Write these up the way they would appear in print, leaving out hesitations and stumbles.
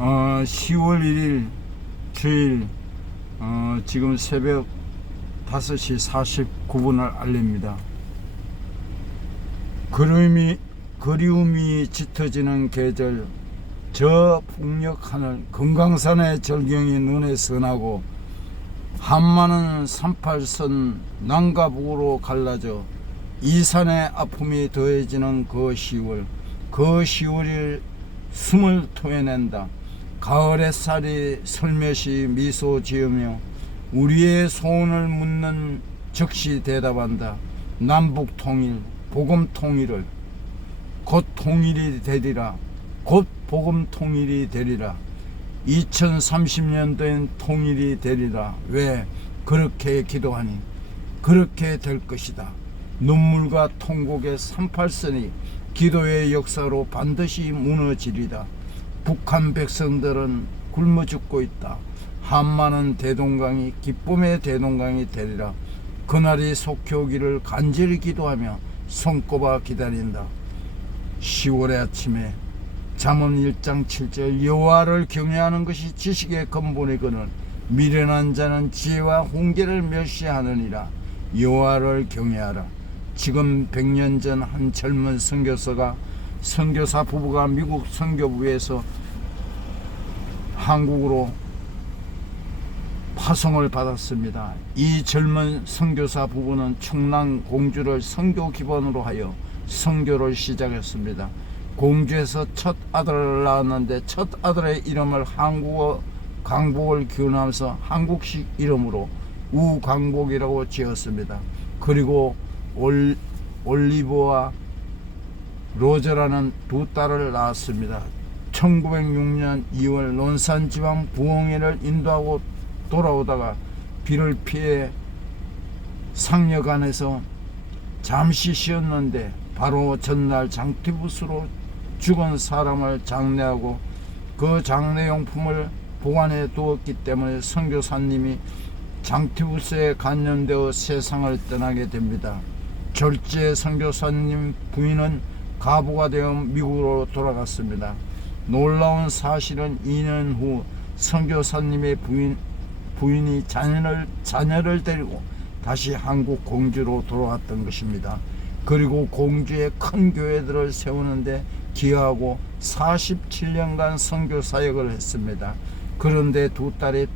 10월 1일 주일 지금 새벽 5시 49분을 알립니다. 그리움이 짙어지는 계절, 저 북녘 하늘 금강산의 절경이 눈에 선하고 한마는 38선 남과 북으로 갈라져 이 산의 아픔이 더해지는 그 10월, 그 10월이 숨을 토해낸다. 가을 햇살이 슬며시 미소 지으며 우리의 소원을 묻는 즉시 대답한다. 남북 통일, 복음 통일을 곧 통일이 되리라. 곧 복음 통일이 되리라. 2030년도엔 통일이 되리라. 왜? 그렇게 기도하니 그렇게 될 것이다. 눈물과 통곡의 38선이 기도의 역사로 반드시 무너지리다. 북한 백성들은 굶어 죽고 있다. 한마는 대동강이 기쁨의 대동강이 되리라. 그날이 속히 오기를 간절히 기도하며 손꼽아 기다린다. 10월의 아침에 잠언 1장 7절 여호와를 경외하는 것이 지식의 근본이거늘 미련한 자는 지혜와 훈계를 멸시하느니라. 여호와를 경외하라. 지금 100년 전 한 젊은 선교사 부부가 미국 선교부에서 한국으로 파송을 받았습니다. 이 젊은 선교사 부부는 충남 공주를 선교 기반으로 하여 선교를 시작했습니다. 공주에서 첫 아들을 낳았는데 첫 아들의 이름을 한국어 강복을 기원하면서 한국식 이름으로 우강복이라고 지었습니다. 그리고 올리브와 로저라는 두 딸을 낳았습니다. 1906년 2월 논산지방 부흥회를 인도하고 돌아오다가 비를 피해 상여관에서 잠시 쉬었는데 바로 전날 장티푸스로 죽은 사람을 장례하고 그 장례용품을 보관해 두었기 때문에 선교사님이 장티푸스에 감염되어 세상을 떠나게 됩니다. 졸지에 선교사님 부인은 가부가 되어 미국으로 돌아갔습니다. 놀라운 사실은 2년 후 선교사님의 부인이 자녀를 데리고 다시 한국 공주로 돌아왔던 것입니다. 그리고 공주의 큰 교회들을 세우는데 기여하고 47년간 선교 사역을 했습니다. 그런데 두 딸이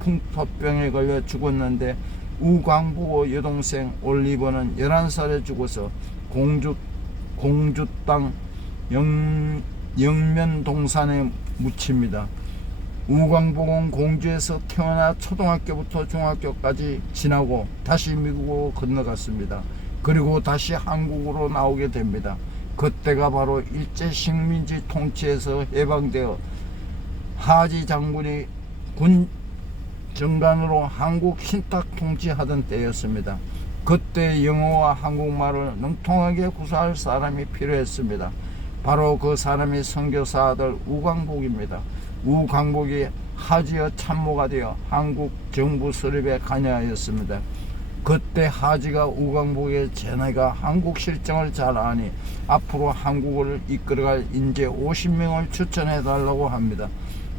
풍토병에 걸려 죽었는데 우광부의 여동생 올리버는 11살에 죽어서 공주 땅 영면동산에 묻힙니다. 우광복은 공주에서 태어나 초등학교부터 중학교까지 지나고 다시 미국으로 건너갔습니다. 그리고 다시 한국으로 나오게 됩니다. 그때가 바로 일제 식민지 통치에서 해방되어 하지 장군이 군 정관으로 한국 신탁 통치하던 때였습니다. 그때 영어와 한국말을 능통하게 구사할 사람이 필요했습니다. 바로 그 사람이 선교사 아들 우광복입니다. 우광복이 하지의 참모가 되어 한국 정부 수립에 관여하였습니다. 그때 하지가 우광복의 제네가 한국 실정을 잘 아니 앞으로 한국을 이끌어갈 인재 50명을 추천해달라고 합니다.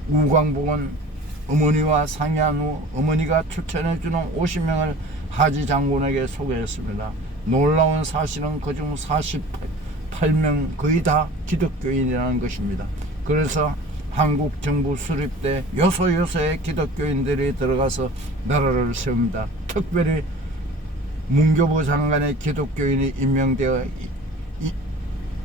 우광복은 어머니와 상의한 후 어머니가 추천해주는 50명을 하지 장군에게 소개했습니다. 놀라운 사실은 그중 48명 거의 다 기독교인이라는 것입니다. 그래서 한국 정부 수립 때 요소요소의 기독교인들이 들어가서 나라를 세웁니다. 특별히 문교부 장관의 기독교인이 임명되어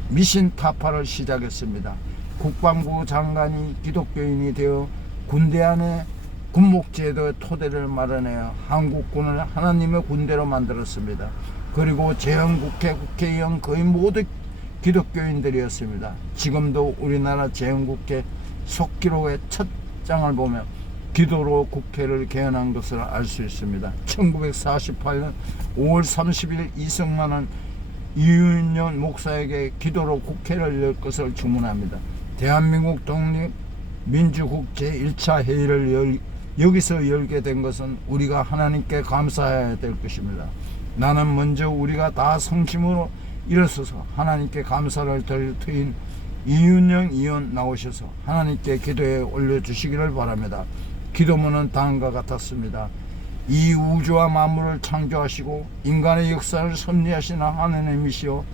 미신 타파를 시작했습니다. 국방부 장관이 기독교인이 되어 군대 안에 군목제도의 토대를 마련하여 한국군을 하나님의 군대로 만들었습니다. 그리고 재헌국회 국회의원 거의 모두 기독교인들이었습니다. 지금도 우리나라 재헌국회 속기록의 첫 장을 보면 기도로 국회를 개헌한 것을 알 수 있습니다. 1948년 5월 30일 이승만은 이윤열 목사에게 기도로 국회를 열 것을 주문합니다. 대한민국 독립민주국 제1차 회의를 여기서 열게 된 것은 우리가 하나님께 감사해야 될 것입니다. 나는 먼저 우리가 다 성심으로 일어서서 하나님께 감사를 드릴 터인 이윤영 의원 나오셔서 하나님께 기도에 올려주시기를 바랍니다. 기도문은 다음과 같았습니다. 이 우주와 만물을 창조하시고 인간의 역사를 섭리하시는 하나님이시여,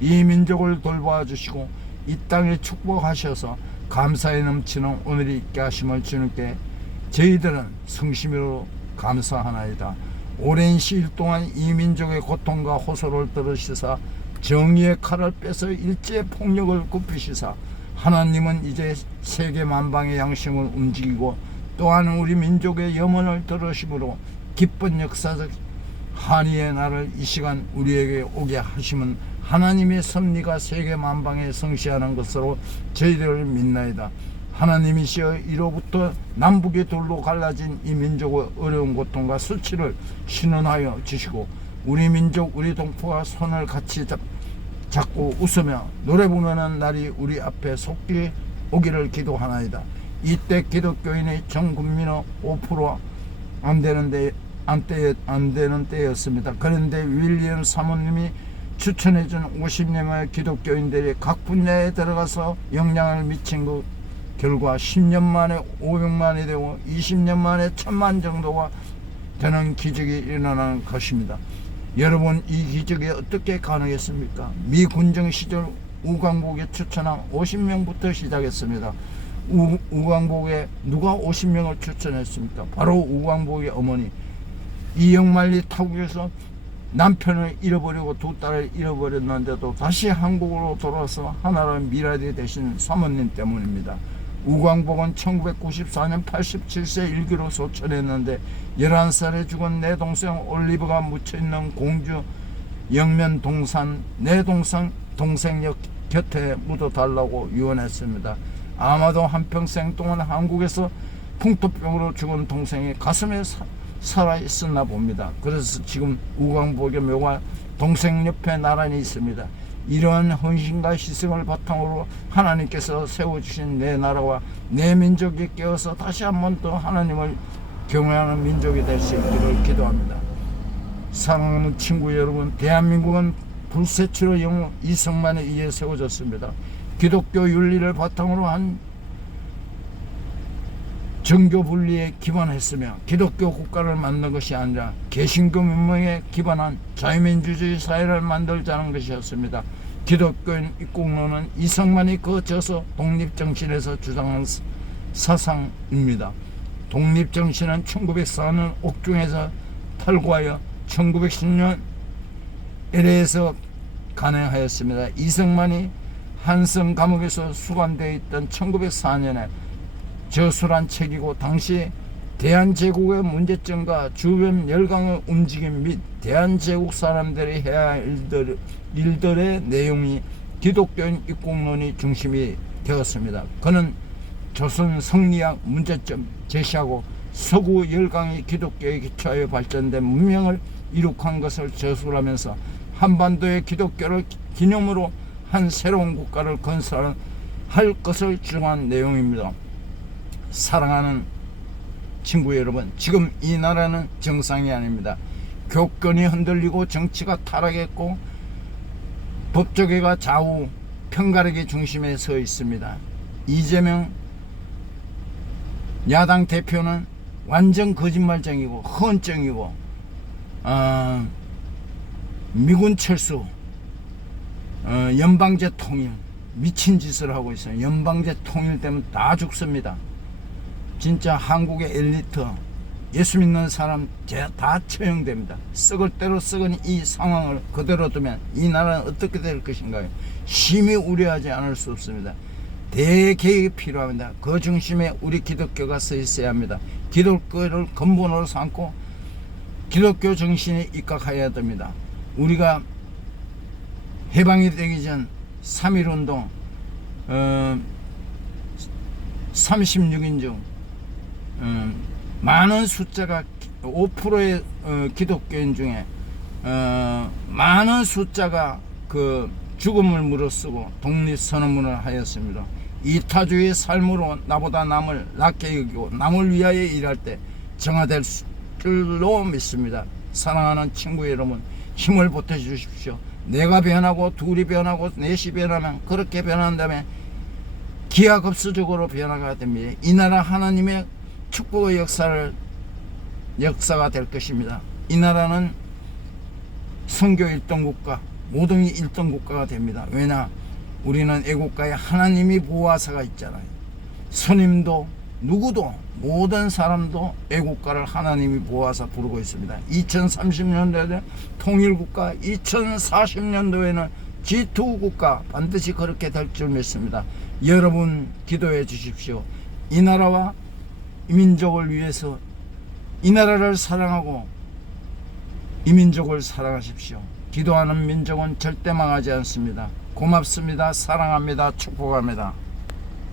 이 민족을 돌봐 주시고 이 땅에 축복하셔서 감사에 넘치는 오늘이 있게 하심을 주님께 저희들은 성심으로 감사하나이다. 오랜 시일 동안 이 민족의 고통과 호소를 들으시사 정의의 칼을 빼서 일제 폭력을 굽히시사 하나님은 이제 세계 만방의 양심을 움직이고 또한 우리 민족의 염원을 들으심으로 기쁜 역사적 한의의 날을 이 시간 우리에게 오게 하심은 하나님의 섭리가 세계 만방에 성취하는 것으로 저희들을 믿나이다. 하나님이시여, 이로부터 남북의 돌로 갈라진 이 민족의 어려운 고통과 수치를 신원하여 주시고 우리 민족 우리 동포와 손을 같이 잡고 웃으며 노래 부르는 날이 우리 앞에 속히 오기를 기도하나이다. 이때 기독교인의 전 국민의 5% 안 되는 때였습니다. 그런데 윌리엄 사모님이 추천해준 50명의 기독교인들이 각 분야에 들어가서 영향을 미친 것 결과 10년 만에 500만이 되고 20년 만에 1000만 정도가 되는 기적이 일어나는 것입니다. 여러분, 이 기적이 어떻게 가능했습니까? 미 군정 시절 우광복에 추천한 50명부터 시작했습니다. 우광복에 누가 50명을 추천했습니까? 바로 우광복의 어머니 이영만리 타국에서 남편을 잃어버리고 두 딸을 잃어버렸는데도 다시 한국으로 돌아와서 하나의 미라리 되신 사모님 때문입니다. 우광복은 1994년 87세 일기로 소천했는데 11살에 죽은 내 동생 올리브가 묻혀있는 공주 영면 동산 내 동생 곁에 묻어달라고 유언했습니다. 아마도 한평생 동안 한국에서 풍토병으로 죽은 동생이 가슴에 살아있었나 봅니다. 그래서 지금 우광복의 묘가 동생 옆에 나란히 있습니다. 이러한 헌신과 희생을 바탕으로 하나님께서 세워주신 내 나라와 내 민족이 깨어서 다시 한 번 더 하나님을 경외하는 민족이 될 수 있기를 기도합니다. 사랑하는 친구 여러분, 대한민국은 불세출의 영웅 이승만에 의해 세워졌습니다. 기독교 윤리를 바탕으로 한 정교 분리에 기반했으며 기독교 국가를 만든 것이 아니라 개신교 문명에 기반한 자유민주주의 사회를 만들자는 것이었습니다. 기독교인 입국론은 이승만이 거쳐서 독립정신에서 주장한 사상입니다. 독립정신은 1904년 옥중에서 탈구하여 1910년 LA에서 간행하였습니다. 이승만이 한성 감옥에서 수감되어 있던 1904년에 저술한 책이고 당시 대한제국의 문제점과 주변 열강의 움직임 및 대한제국 사람들이 해야 할 일들의 내용이 기독교인 입국론이 중심이 되었습니다. 그는 조선 성리학 문제점 제시하고 서구 열강이 기독교에 기초하여 발전된 문명을 이룩한 것을 저술하면서 한반도의 기독교를 기념으로 한 새로운 국가를 건설할 것을 주장한 내용입니다. 사랑하는 친구 여러분, 지금 이 나라는 정상이 아닙니다. 교권이 흔들리고 정치가 타락했고 법조계가 좌우 편가르기 중심에 서 있습니다. 이재명 야당 대표는 완전 거짓말쟁이고 허언증이고 미군 철수, 연방제 통일, 미친 짓을 하고 있어요. 연방제 통일되면 다 죽습니다. 진짜 한국의 엘리트, 예수 믿는 사람 다 처형됩니다. 썩을 대로 썩은 이 상황을 그대로 두면 이 나라는 어떻게 될 것인가요? 심히 우려하지 않을 수 없습니다. 대개혁이 필요합니다. 그 중심에 우리 기독교가 서 있어야 합니다. 기독교를 근본으로 삼고 기독교 정신에 입각해야 됩니다. 우리가 해방이 되기 전 3.1운동 36인 중 많은 숫자가 5%의 기독교인 중에 많은 숫자가 그 죽음을 무릅쓰고 독립선언문을 하였습니다. 이타주의 삶으로 나보다 남을 낮게 여기고 남을 위하여 일할 때 정화될 줄로 믿습니다. 사랑하는 친구 여러분, 힘을 보태주십시오. 내가 변하고 둘이 변하고 넷이 변하면 그렇게 변한다면 기하급수적으로 변화가 됩니다. 이 나라 하나님의 축복의 역사가 될 것입니다. 이 나라는 선교 1등 국가, 모동이 1등 국가가 됩니다. 왜냐? 우리는 애국가에 하나님이 보호하사가 있잖아요. 스님도 누구도 모든 사람도 애국가를 하나님이 보호하사 부르고 있습니다. 2030년도에 통일국가, 2040년도에는 G2 국가 반드시 그렇게 될 줄 믿습니다. 여러분 기도해 주십시오. 이 나라와 이 민족을 위해서 이 나라를 사랑하고 이 민족을 사랑하십시오. 기도하는 민족은 절대 망하지 않습니다. 고맙습니다. 사랑합니다. 축복합니다.